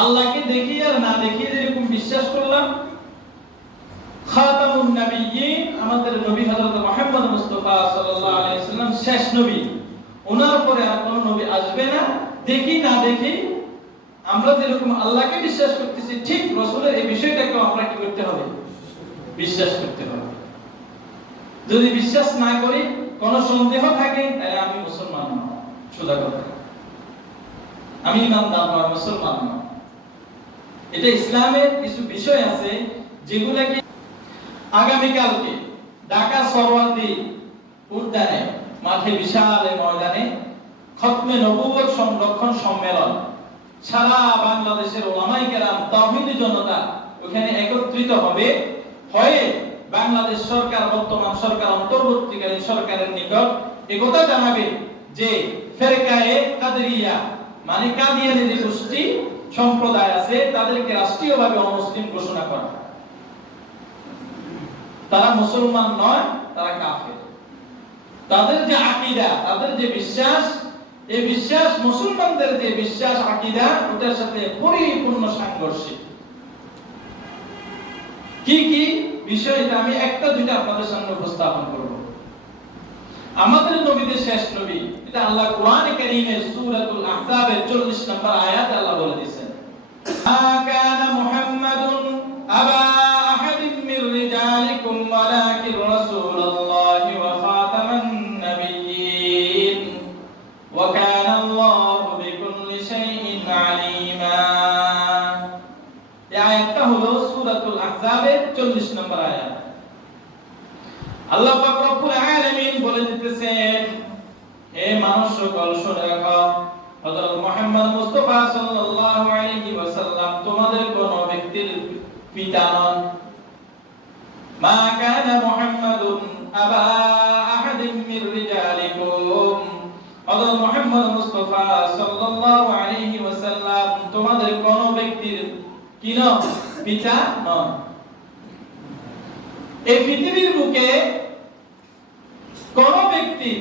আল্লাহকে দেখি আর না দেখি যেরকম বিশ্বাস করলাম, খাতামুন নবিয়্যিন আমাদের নবী হযরত মুহাম্মদ মুস্তাফা সাল্লাল্লাহু আলাইহি ওয়াসাল্লাম শেষ নবী, ওনার পরে আর কোনো নবী আসবে না। দেখি না দেখি আমরা যেরকম আল্লাহকে বিশ্বাস করতেছি, ঠিক রাসূলের এই বিষয়টাকে আমরা কি করতে হবে? বিশ্বাস করতে হবে। যদি বিশ্বাস না করি, কোনো সন্দেহ থাকে, তাহলে আমি মুসলমান না, সোজা কথা, আমি ইমানদার নয়, মুসলমান না। এটা ইসলামের কিছু বিষয় আছে যেগুলোকে আগামীকালকে ঢাকা সরওয়ার্দী উদ্যানে মাঠে বিশাল ময়দানে খতমে নবুয়ত সংরক্ষণ সম্মেলন, সারা বাংলাদেশের উলামায়ে কেরাম তাওহীদি জনতা ওখানে একত্রিত হবে, হয়ে বাংলাদেশ সরকার, বর্তমান সরকার, অন্তর্বর্তীকালীন সরকারের নিকট একথা জানাবে যে ফেরকায়ে কাদেরিয়া মানে কাদিয়ানী যে গোষ্ঠী সম্প্রদায় আছে তাদেরকে রাষ্ট্রীয়ভাবে অমুসলিম ঘোষণা করা। তারা মুসলমান নয়, তারা কাফের। তাদের যে আকীদা, তাদের যে বিশ্বাস, এই বিশ্বাস মুসলমানদের যে বিশ্বাস আকীদা, ওটার সাথে পরিপূর্ণ সাংঘর্ষিক। কি কি বিষয়, এটা আমি একটা দুইটা আপনাদের সামনে উপস্থাপন করব। আমাদের নবীদের শেষ নবী, এটা আল্লাহ কোরআনে কারীমের সূরাতুল আহজাবের 40 নম্বর আয়াতে আল্লাহ বলে দিয়েছেন, মা কানা মুহাম্মাদুন আবা আহাদিন মির রিজালিকুম ওয়ালাকিন রাসূলুল্লাহি ওয়া খাতামান নাবিয়্যিন ওয়া কানা আল্লাহু বিকুল্লি শাইইন আলীমা। এই আয়াতটা হলো সূরাতুল আহজাবের 40 নম্বর আয়াত। আল্লাহ পাক রব্বুল আলামিন বলে দিতেছেন, হে মানুষ সকল শুনে রাখো, হযরত মুহাম্মদ মুস্তাফা সাল্লাল্লাহু আলাইহি ওয়াসাল্লাম তোমাদের কোন ব্যক্তির পিতা নন। মা কানা মুহাম্মাদুন আবা আহাদিন মির রিজালিকুম, হযরত মুহাম্মদ মুস্তাফা সাল্লাল্লাহু আলাইহি ওয়াসাল্লাম তোমাদের কোন ব্যক্তির কি নন? পিতা নন। এই পৃথিবীর বুকে কোন ব্যক্তি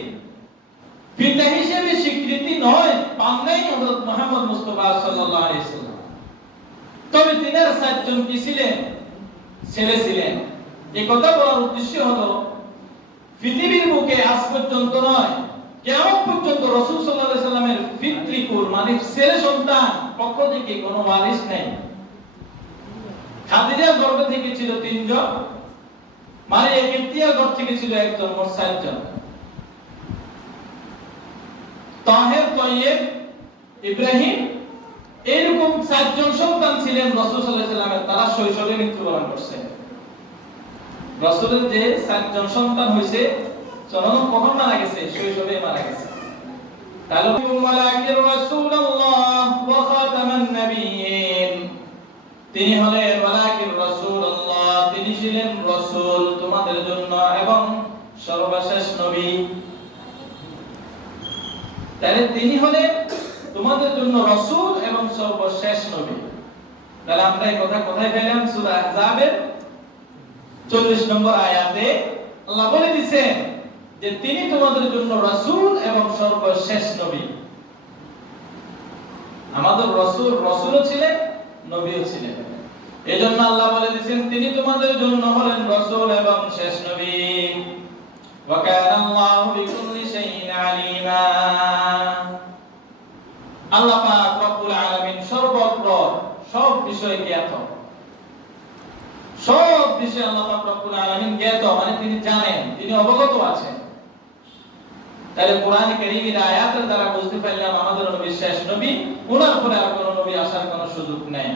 পিতা হিসেবে স্বীকৃতি নয় পান নাই হযরত মুহাম্মদ মুস্তাফা সাল্লাল্লাহু আলাইহি ওয়াসাল্লাম। তবে তিনার চারজন কি ছিলেন? ছেলে ছিলেন। এই কথা বলার উদ্দেশ্য হলো, পৃথিবীর বুকে আজ পর্যন্ত নয়, কিয়ামত পর্যন্ত রাসূল সাল্লাল্লাহু আলাইহি ওয়াসাল্লামের পিতৃকুল মানে ছেলে সন্তান পক্ষ থেকে কোনো ওয়ারিস নাই। খাদিজার গর্ভ থেকে ছিল 3 জন, মানে ইবতিয়ার গর্ভ থেকে ছিল একজন, মোট 4 জন। তাহের, তয়্যেব, ইব্রাহিম, এরকম 4 জন সন্তান ছিলেন রাসূল সাল্লাল্লাহু আলাইহি ওয়াসাল্লামের। তারা শৈশবে মৃত্যুবরণ করছে। রাসূলের যে 4 জন সন্তান হইছে, জনম কখন মারা গেছে? শৈশবে মারা গেছে। তাহলে ওয়ালাকির রাসূলুল্লাহ ওয়া খাতামান নাবিয়্যিন, তিনি হলেন ওয়ালাকির রাসূলুল্লাহ, তিনি ছিলেন রাসূল তোমাদের জন্য এবং সর্বশেষ নবী। তাহলে তিনি হলেন তোমাদের জন্য রাসূল এবং সর্বশেষ নবী। তাহলে আমরা এই কথা কোথায় পেলাম? সূরা আহজাবের 40 নম্বর আয়াতে আল্লাহ বলে দিয়েছেন যে তিনি তোমাদের জন্য রাসূল এবং সর্বশেষ নবী। আমাদের রাসূল, রাসূলও ছিলেন, নবীও ছিলেন। এজন্য আল্লাহ বলে দিয়েছেন তিনি তোমাদের জন্য হলেন রাসূল এবং শেষ নবী। ওয়া কানা আল্লাহু বিকুল্লি শাইইন আলীমা। আল্লাহ পাক রব্বুল আলামিন সর্বত্র সব বিষয়ে জ্ঞাত। সব বিষয়ে আল্লাহ পাক রব্বুল আলামিন জ্ঞাত, মানে তিনি জানেন, তিনি অবগত আছেন। তাহলে কোরআনে কারীমের আয়াতের দ্বারা বুঝতে পারলাম আমাদের নবী শেষ নবী, ওনার পরে আর কোনো নবী আসার কোনো সুযোগ নেই।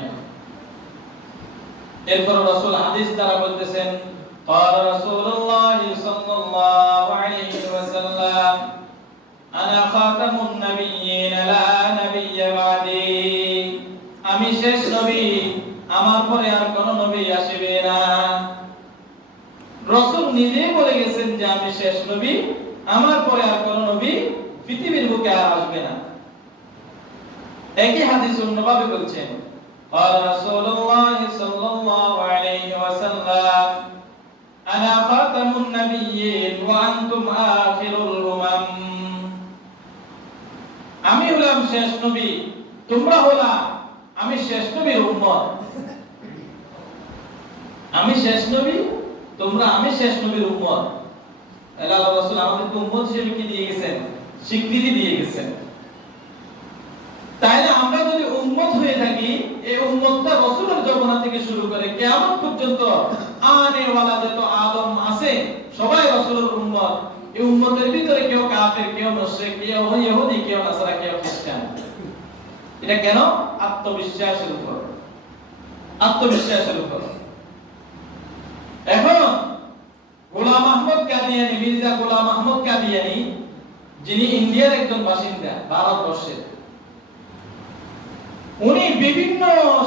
এরপর রাসূল হাদিস দ্বারা বলতেছেন, ক্বালা রাসূলুল্লাহ সাল্লাল্লাহু আলাইহি ওয়াসাল্লাম আনা খাতামুন নাবিয়্যিন লা নাবিয়্যা বাদি, আমি শেষ নবী, আমার পরে আর কোনো নবী আসবে না। রাসূল নিজেই বলে গেছেন যে আমি শেষ নবী, আমার পরে আর কোনো নবী পৃথিবীর বুকে আর আসবে না। একই হাদিস অন্যভাবে বলছেন, قال رسول الله صلى الله عليه وسلم أنا خاتم النبيين وأنتم آخر الأمم, আমি হলাম শেষ নবী, তোমরা হলা আমি শেষ নবীর উম্মত, আমি শেষ নবী, তোমরা আমি শেষ নবীর উম্মত। আল্লাহ রাসূল আমাদেরকে উম্মত হিসেবে কি দিয়ে গেছেন? স্বীকৃতি দিয়ে গেছেন। তাহলে আমরা যদি উম্মত হয়ে থাকি, এই উম্মতটা রাসূলের জমানা থেকে শুরু করে কিয়ামত পর্যন্ত আনে ওয়ালা যত আদম আছে সবাই রাসূলের উম্মত। এই উম্মতের ভিতরে কেউ কাফের, কেউ মুশরিক, কেউ ইহুদি, কেউ নাসারা, কেউ খ্রিস্টান। এটা কেন? আত্মবিশ্বাসের উপর, আত্মবিশ্বাসের উপর। এখন গোলাম আহমদ কাদিয়ানী, মির্জা গোলাম আহমদ কাদিয়ানী, যিনি ইন্ডিয়ার একজন বাসিন্দা, ভারতবর্ষের, উনি বিভিন্ন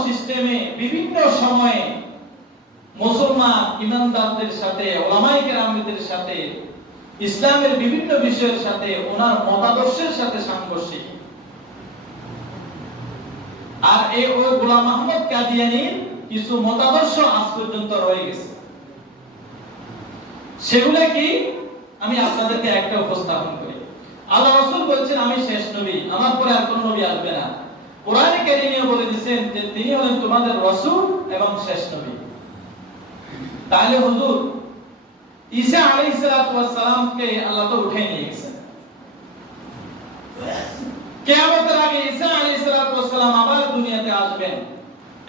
সিস্টেমে বিভিন্ন সময়ে মুসলমান ইমানদারদের সাথে, উলামায়ে কেরামদের সাথে, ইসলামের বিভিন্ন বিষয়ের সাথে ওনার মতাদর্শের সাথে সাংঘর্ষিক। আর এই ওই গোলাম আহমদ কাদিয়ানীর কিছু মতাদর্শ আজ পর্যন্ত রয়ে গেছে। সেগুলো কি আমি আপনাদেরকে একটা উপস্থাপন করি। আল্লাহ রাসূল বলেছেন আমি শেষ নবী, আমার পরে আর কোন নবী আসবে না। কোরআনে কারীমে বলে দিয়েছেন যে তিনি হলেন তোমাদের রাসূল এবং শেষ নবী। তাহলে হুজুর ঈসা আলাইহিস সালামকে আল্লাহ তো উঠিয়ে নিয়ে গেছেন। কিয়ামতের আগে ঈসা আলাইহিস সালাম আবার দুনিয়াতে আসবেন।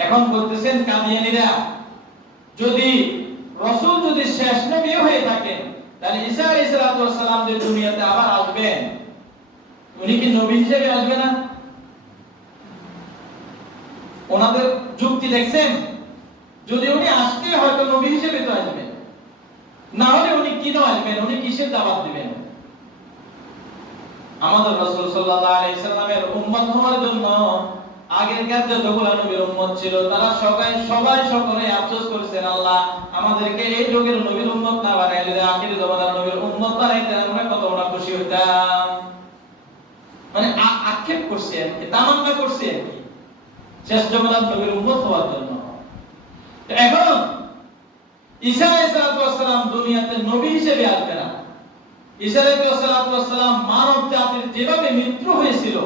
এখন বলতেছেন কাদিয়ানীরা, যদি রাসূল যদি শেষ নবী হয়ে থাকেন, তাহলে ঈসা আলাইহিস সালাম যে দুনিয়াতে আবার আসবেন, উনি কি নবী হিসেবে আসবে না? ওনাদের যুক্তি দেখছেন? যদি উনি আসতে হয়তো নবী হিসেবে তো আসবেন, না হলে উনি কি না আসবেন? উনি কিসের দাওয়াত দিবেন? আমাদের রাসূল সাল্লাল্লাহু আলাইহি সাল্লামের উম্মত হওয়ার জন্য আগেরকার যতগুলো নবীর উম্মত ছিল তারা সবাই সকলে আফসোস করেছেন, আল্লাহ আমাদেরকে এই যুগের নবীর উম্মত না বানাইলে আখির জামানার নবীর উম্মত বানাইতে আমরা কতটা খুশি হতাম। মানে আক্ষেপ করছেন, তামান্না করছেন শেষ জামানার নবীর উম্মত হওয়ার জন্য। এখন ঈসা আলাইহিস সালাম দুনিয়াতে নবী হিসেবে আসবে না। ঈসা আলাইহিস সালাম মানব জাতির যেভাবে মৃত্যু হয়েছিল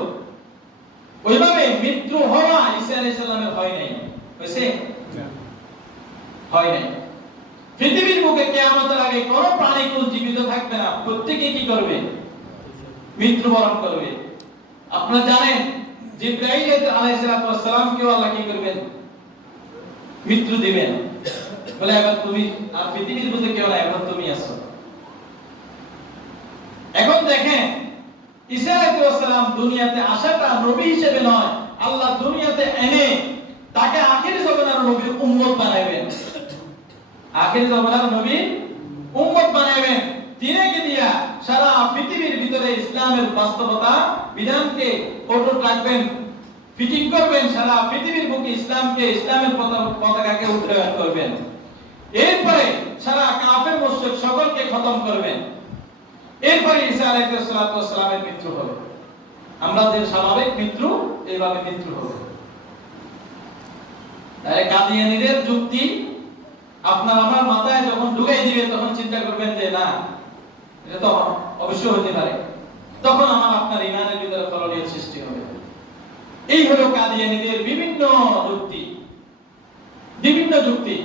ওইভাবে মৃত্যু হওয়া ঈসা আলাইহিস সালামের হয় নাই। হয়েছে? হয় নাই। পৃথিবীর বুকে কিয়ামতের আগে কোনো প্রাণী কোন জীবিত থাকবে না, প্রত্যেকই কি করবে? মৃত্যুবরণ করবে। আপনারা জানেন জিবরাইল আলাইহিস সালাম কে আল্লাহ কি করবেন? মৃত্যু দিবেন। বলে এবার তুমি আর পৃথিবীর বুকে কেউ না, এবার তুমি আছো। এখন দেখেন ঈসা আলাইহিস সালাম দুনিয়াতে আসাটা নবী হিসেবে নয়, আল্লাহ দুনিয়াতে এনে তাকে আখির জামানার নবীর উম্মত বানাবেন। আখির জামানার নবীর উম্মত বানাবেন। তিনাকে দিয়া সারা পৃথিবীর ভিতরে ইসলামের বাস্তবতা বিধানকে অটুট রাখবেন, ফিটিং করবেন। সারা পৃথিবীর বুকে ইসলামকে, ইসলামের পতাকাকে উত্তোলন করবেন। এরপরে সারা কাফের মুশরিক সকলকে খতম করবেন। এরপরে ঈসা আলাইহিস সালামের মৃত্যু হবে। আমরা যে স্বাভাবিক মৃত্যু, এইভাবে মৃত্যু হবে। তাহলে কাদিয়ানীদের যুক্তি আপনার আমার মাথায় যখন ঢুকাই দিবে তখন চিন্তা করবেন যে না, এটা তো অবশ্যই হতে পারে। তখন আমার আপনার ঈমানের ভিতরে কলরীয় সৃষ্টি হবে। এই হলো কাদিয়ানীদের বিভিন্ন যুক্তি, বিভিন্ন যুক্তি।